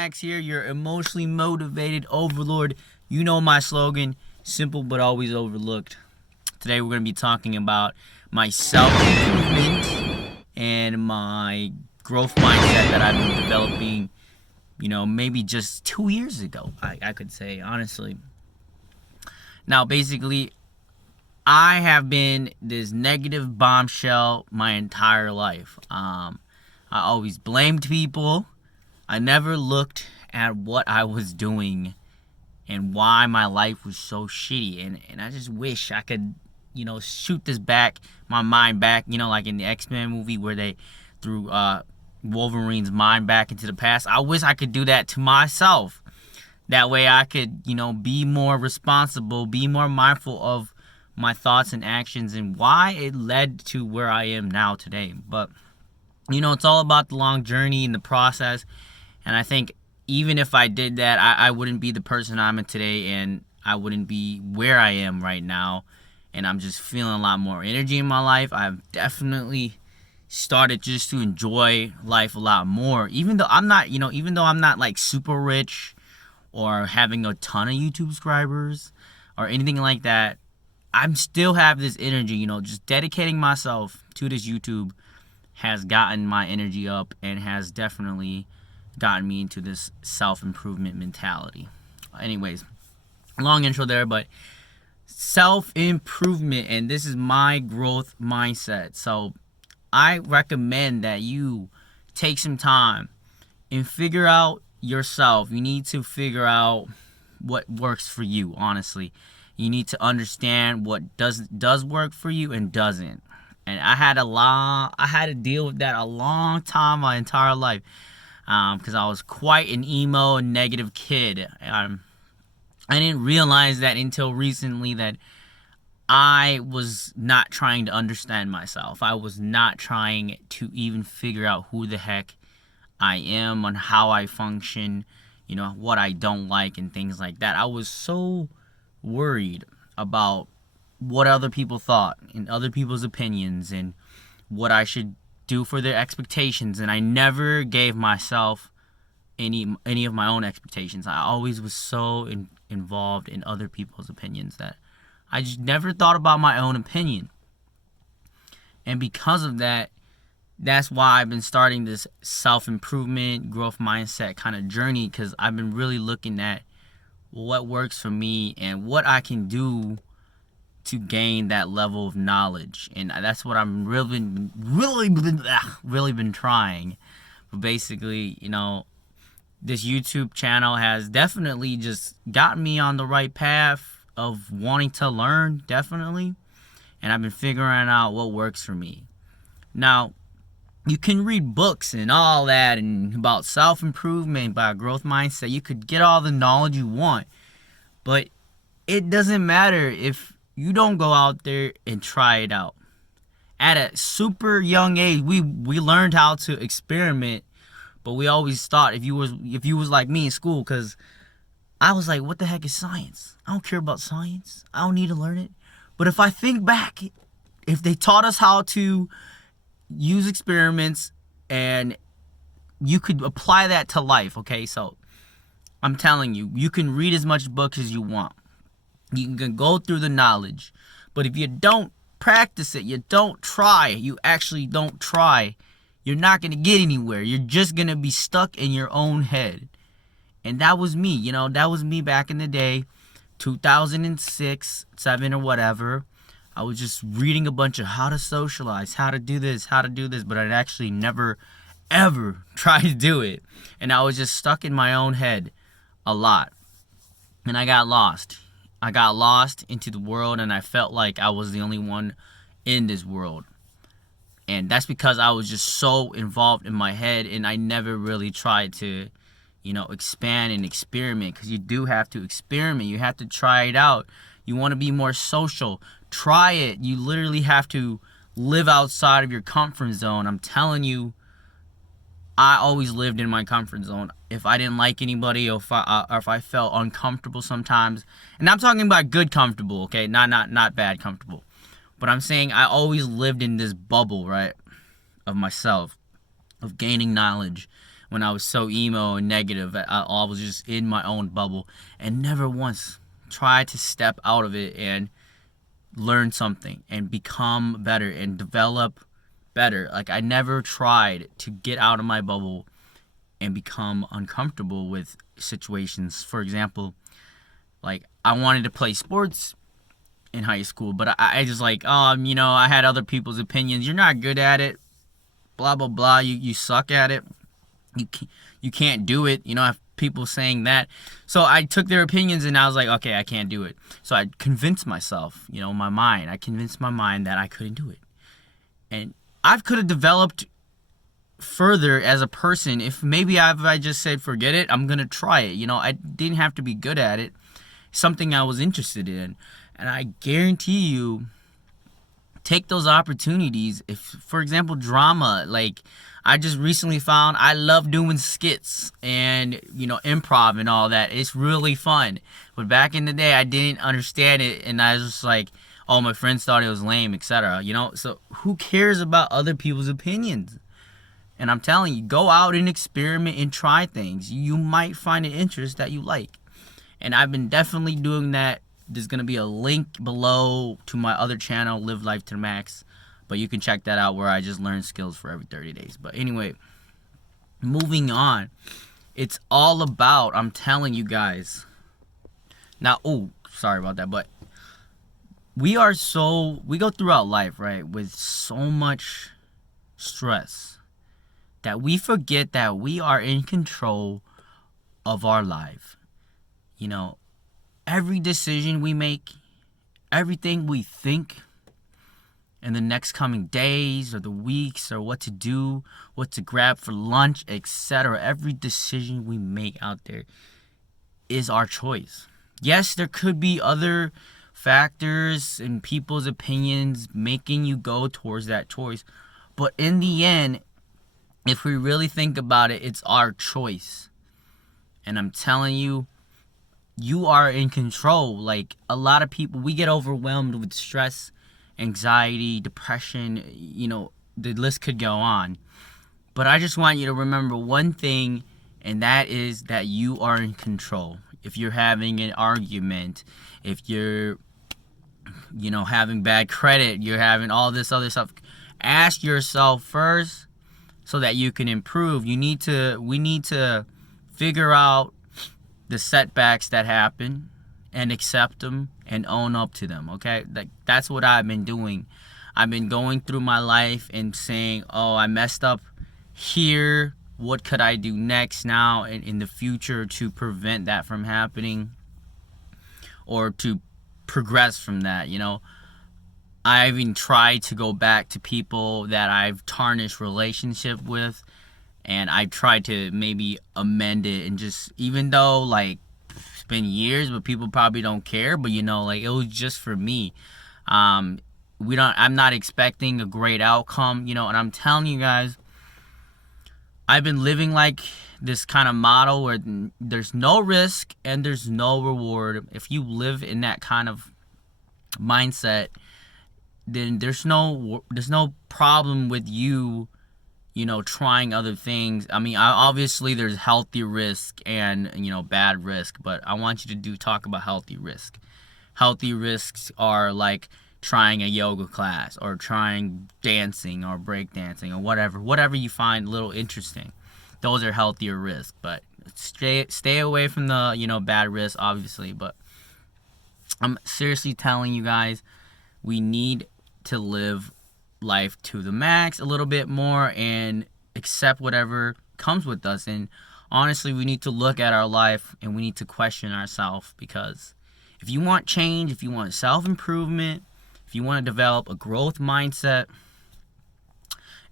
EmoMax here, your emotionally motivated overlord. You know my slogan, simple but always overlooked. Today we're going to be talking about my self-improvement and my growth mindset that I've been developing, maybe just 2 years ago, I could say, honestly. Now, basically, I have been this negative bombshell my entire life. I always blamed people. I never looked at what I was doing and why my life was so shitty. And I just wish I could, shoot my mind back, like in the X-Men movie where they threw Wolverine's mind back into the past. I wish I could do that to myself. That way I could, be more responsible, be more mindful of my thoughts and actions and why it led to where I am now today. But, it's all about the long journey and the process. And I think even if I did that, I wouldn't be the person I'm in today, and I wouldn't be where I am right now. And I'm just feeling a lot more energy in my life. I've definitely started just to enjoy life a lot more. Even though I'm not, like super rich or having a ton of YouTube subscribers or anything like that, I'm still have this energy, just dedicating myself to this YouTube has gotten my energy up and has definitely gotten me into this self-improvement mentality. Anyways, long intro there, but self-improvement, and this is my growth mindset. So I recommend that you take some time and figure out yourself. You need to figure out what works for you, honestly. You need to understand what does work for you and doesn't. And I had to deal with that a long time, my entire life, because I was quite an emo and negative kid. I didn't realize that until recently that I was not trying to understand myself. I was not trying to even figure out who the heck I am and how I function, what I don't like and things like that. I was so worried about what other people thought and other people's opinions and what I should do for their expectations, and I never gave myself any of my own expectations. I always was so involved in other people's opinions that I just never thought about my own opinion. And because of that, that's why I've been starting this self-improvement, growth mindset kind of journey, because I've been really looking at what works for me and what I can do to gain that level of knowledge. And that's what I'm really been trying. But basically, this YouTube channel has definitely just gotten me on the right path of wanting to learn, definitely. And I've been figuring out what works for me. Now, you can read books and all that and about self-improvement, about growth mindset. You could get all the knowledge you want. But it doesn't matter if you don't go out there and try it out. At a super young age, we learned how to experiment, but we always thought if you was like me in school, because I was like, what the heck is science? I don't care about science. I don't need to learn it. But if I think back, if they taught us how to use experiments and you could apply that to life, okay? So I'm telling you, you can read as much books as you want. You can go through the knowledge. But if you don't practice it, you don't try, you actually don't try, you're not going to get anywhere. You're just going to be stuck in your own head. And that was me, that was me back in the day, 2006, 7 or whatever. I was just reading a bunch of how to socialize, how to do this, but I'd actually never, ever tried to do it. And I was just stuck in my own head a lot. And I got lost. I got lost into the world, and I felt like I was the only one in this world. And that's because I was just so involved in my head, and I never really tried to, expand and experiment, because you do have to experiment. You have to try it out. You want to be more social. Try it. You literally have to live outside of your comfort zone. I'm telling you, I always lived in my comfort zone. If I didn't like anybody, or if I felt uncomfortable sometimes, and I'm talking about good comfortable, okay, not bad comfortable, but I'm saying I always lived in this bubble, right, of myself, of gaining knowledge, when I was so emo and negative. I was just in my own bubble and never once tried to step out of it and learn something and become better and develop better. Like, I never tried to get out of my bubble and become uncomfortable with situations. For example, like, I wanted to play sports in high school, but I just like, I had other people's opinions. You're not good at it, blah blah blah. You suck at it. You can't do it. I have people saying that. So I took their opinions and I was like, okay, I can't do it. So I convinced myself, I convinced my mind that I couldn't do it. And I could have developed further as a person if I just said, forget it, I'm going to try it. I didn't have to be good at it. Something I was interested in. And I guarantee you, take those opportunities. If, for example, drama, like, I just recently found I love doing skits and, improv and all that. It's really fun. But back in the day, I didn't understand it, and I was just like, oh, my friends thought it was lame, etc. So who cares about other people's opinions? And I'm telling you, go out and experiment and try things. You might find an interest that you like. And I've been definitely doing that. There's going to be a link below to my other channel, Live Life to the Max. But you can check that out, where I just learn skills for every 30 days. But anyway, moving on. It's all about, I'm telling you guys. Now, sorry about that. But we go throughout life, right, with so much stress that we forget that we are in control of our life. Every decision we make, everything we think in the next coming days or the weeks, or what to do, what to grab for lunch, etc. Every decision we make out there is our choice. Yes, there could be other factors and people's opinions making you go towards that choice. But in the end, if we really think about it, it's our choice. And I'm telling you, you are in control. Like, a lot of people, we get overwhelmed with stress, anxiety, depression, the list could go on. But I just want you to remember one thing, and that is that you are in control. If you're having an argument, if you're, having bad credit, you're having all this other stuff, ask yourself first so that you can improve. We need to figure out the setbacks that happen and accept them and own up to them, okay? That's what I've been doing. I've been going through my life and saying, oh, I messed up here. What could I do next now and in the future to prevent that from happening or to progress from that, I even tried to go back to people that I've tarnished relationship with, and I tried to maybe amend it, and just, even though, like, it's been years, but people probably don't care, but, it was just for me. I'm not expecting a great outcome, and I'm telling you guys, I've been living like this kind of model where there's no risk and there's no reward. If you live in that kind of mindset, then there's no problem with you, trying other things. I mean, obviously there's healthy risk and, bad risk, but I want you to talk about healthy risk. Healthy risks are like trying a yoga class or trying dancing or breakdancing or whatever you find a little interesting. Those are healthier risks, but stay away from the, bad risks, obviously. But I'm seriously telling you guys, we need to live life to the max a little bit more and accept whatever comes with us. And honestly, we need to look at our life and we need to question ourselves, because if you want change, if you want self-improvement, if you want to develop a growth mindset,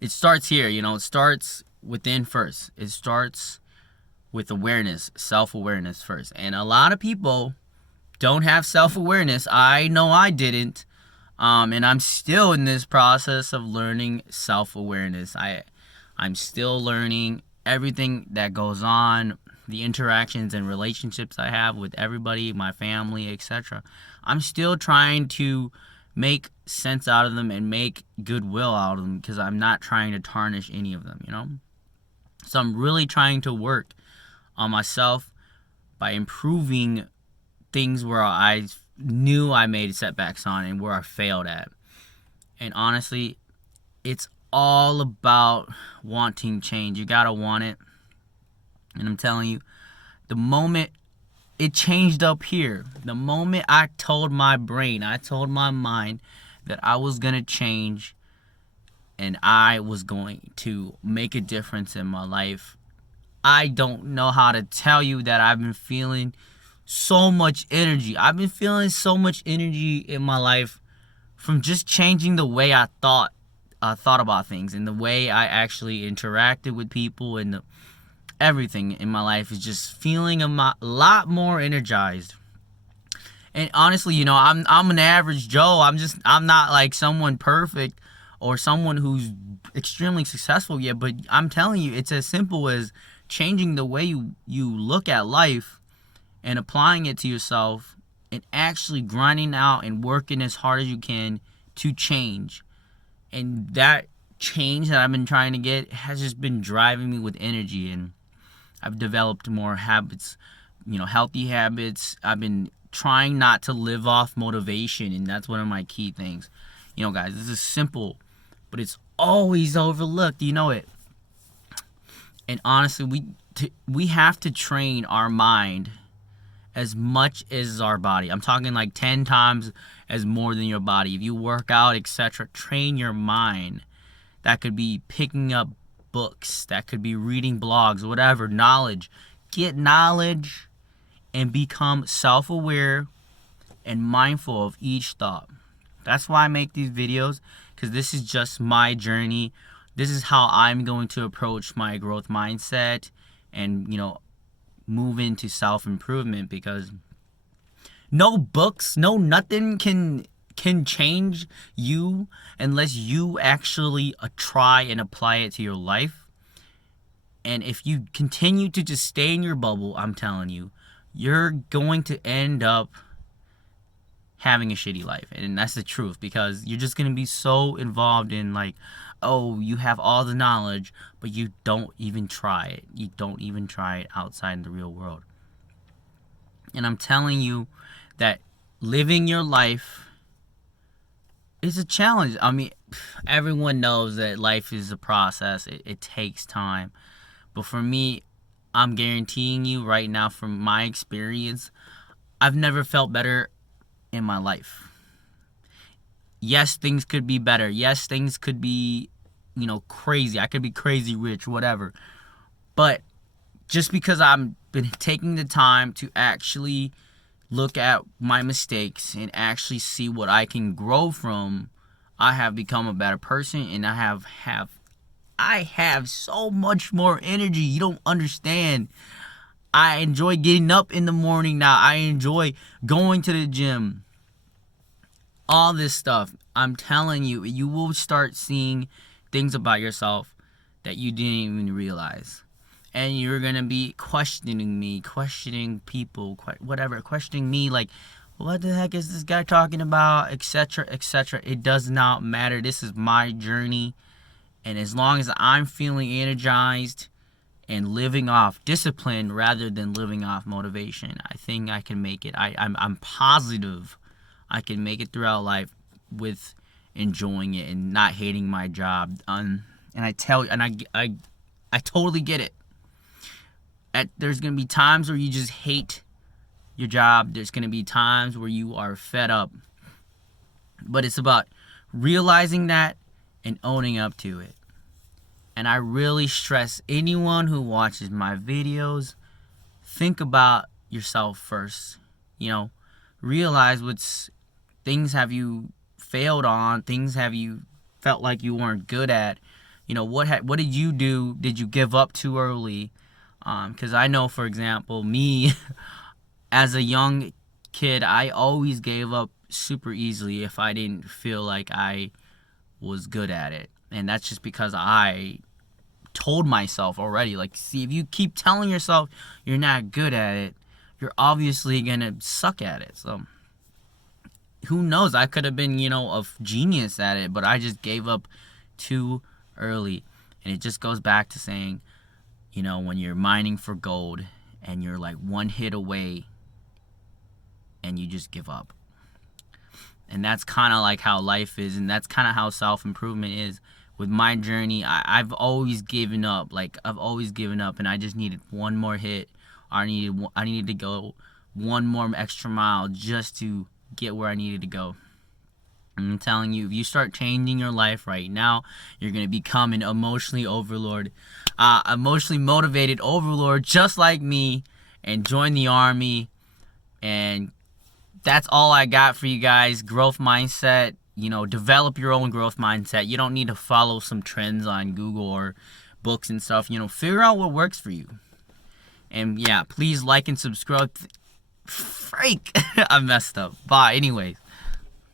it starts here. It starts within first. It starts with awareness, self-awareness first. And a lot of people don't have self-awareness. I know I didn't. And I'm still in this process of learning self-awareness. I'm still learning everything that goes on, the interactions and relationships I have with everybody, my family, etc. I'm still trying to make sense out of them and make goodwill out of them, because I'm not trying to tarnish any of them, So I'm really trying to work on myself by improving things where I knew I made setbacks on and where I failed at. And honestly, it's all about wanting change. You gotta want it. And I'm telling you, the moment it changed up here, the moment I told my brain, I told my mind that I was gonna change and I was going to make a difference in my life, I don't know how to tell you that I've been feeling so much energy. I've been feeling so much energy in my life from just changing the way I thought about things, and the way I actually interacted with people, and everything in my life is just feeling a lot more energized. And honestly, I'm an average Joe. I'm not like someone perfect or someone who's extremely successful yet, but I'm telling you, it's as simple as changing the way you look at life and applying it to yourself, and actually grinding out and working as hard as you can to change. And that change that I've been trying to get has just been driving me with energy, and I've developed more habits, healthy habits. I've been trying not to live off motivation, and that's one of my key things. Guys, this is simple, but it's always overlooked. You know it. And honestly, we have to train our mind as much as our body. I'm talking like 10 times as more than your body. If you work out, etc., train your mind. That could be picking up books, that could be reading blogs, whatever, knowledge. Get knowledge and become self-aware and mindful of each thought. That's why I make these videos, because this is just my journey. This is how I'm going to approach my growth mindset and, move into self-improvement, because no books, no nothing can change you unless you actually try and apply it to your life. And if you continue to just stay in your bubble, I'm telling you, you're going to end up having a shitty life. And that's the truth, because you're just going to be so involved in like, oh, you have all the knowledge, but you don't even try it. You don't even try it outside in the real world. And I'm telling you that living your life is a challenge. I mean, everyone knows that life is a process. It takes time. But for me, I'm guaranteeing you right now, from my experience, I've never felt better in my life. Yes, things could be better. Yes, things could be, crazy. I could be crazy rich, whatever. But just because I've been taking the time to actually look at my mistakes and actually see what I can grow from, I have become a better person, and I have so much more energy. You don't understand. I enjoy getting up in the morning now. I enjoy going to the gym. All this stuff. I'm telling you, you will start seeing things about yourself that you didn't even realize. And you're going to be questioning me, questioning people, whatever, questioning me like, what the heck is this guy talking about, etc., etc. It does not matter. This is my journey. And as long as I'm feeling energized and living off discipline rather than living off motivation, I think I can make it. I'm positive I can make it throughout life with enjoying it and not hating my job. And I tell you, and I totally get it. There's going to be times where you just hate your job. There's going to be times where you are fed up. But it's about realizing that and owning up to it. And I really stress anyone who watches my videos, think about yourself first. Realize things have you failed on, things have you felt like you weren't good at. What did you do? Did you give up too early? Because I know, for example, me, as a young kid, I always gave up super easily if I didn't feel like I was good at it. And that's just because I told myself already, like, see, if you keep telling yourself you're not good at it, you're obviously going to suck at it. So who knows? I could have been, a genius at it, but I just gave up too early. And it just goes back to saying, when you're mining for gold and you're like one hit away and you just give up. And that's kind of like how life is, and that's kind of how self-improvement is. With my journey, I've always given up. I've always given up, and I just needed one more hit. I needed to go one more extra mile just to get where I needed to go. I'm telling you, if you start changing your life right now, you're going to become an emotionally motivated overlord just like me, and join the army. And that's all I got for you guys. Growth mindset. Develop your own growth mindset. You don't need to follow some trends on Google or books and stuff. Figure out what works for you. And yeah, please like and subscribe. Freak. I messed up. Bye. Anyways.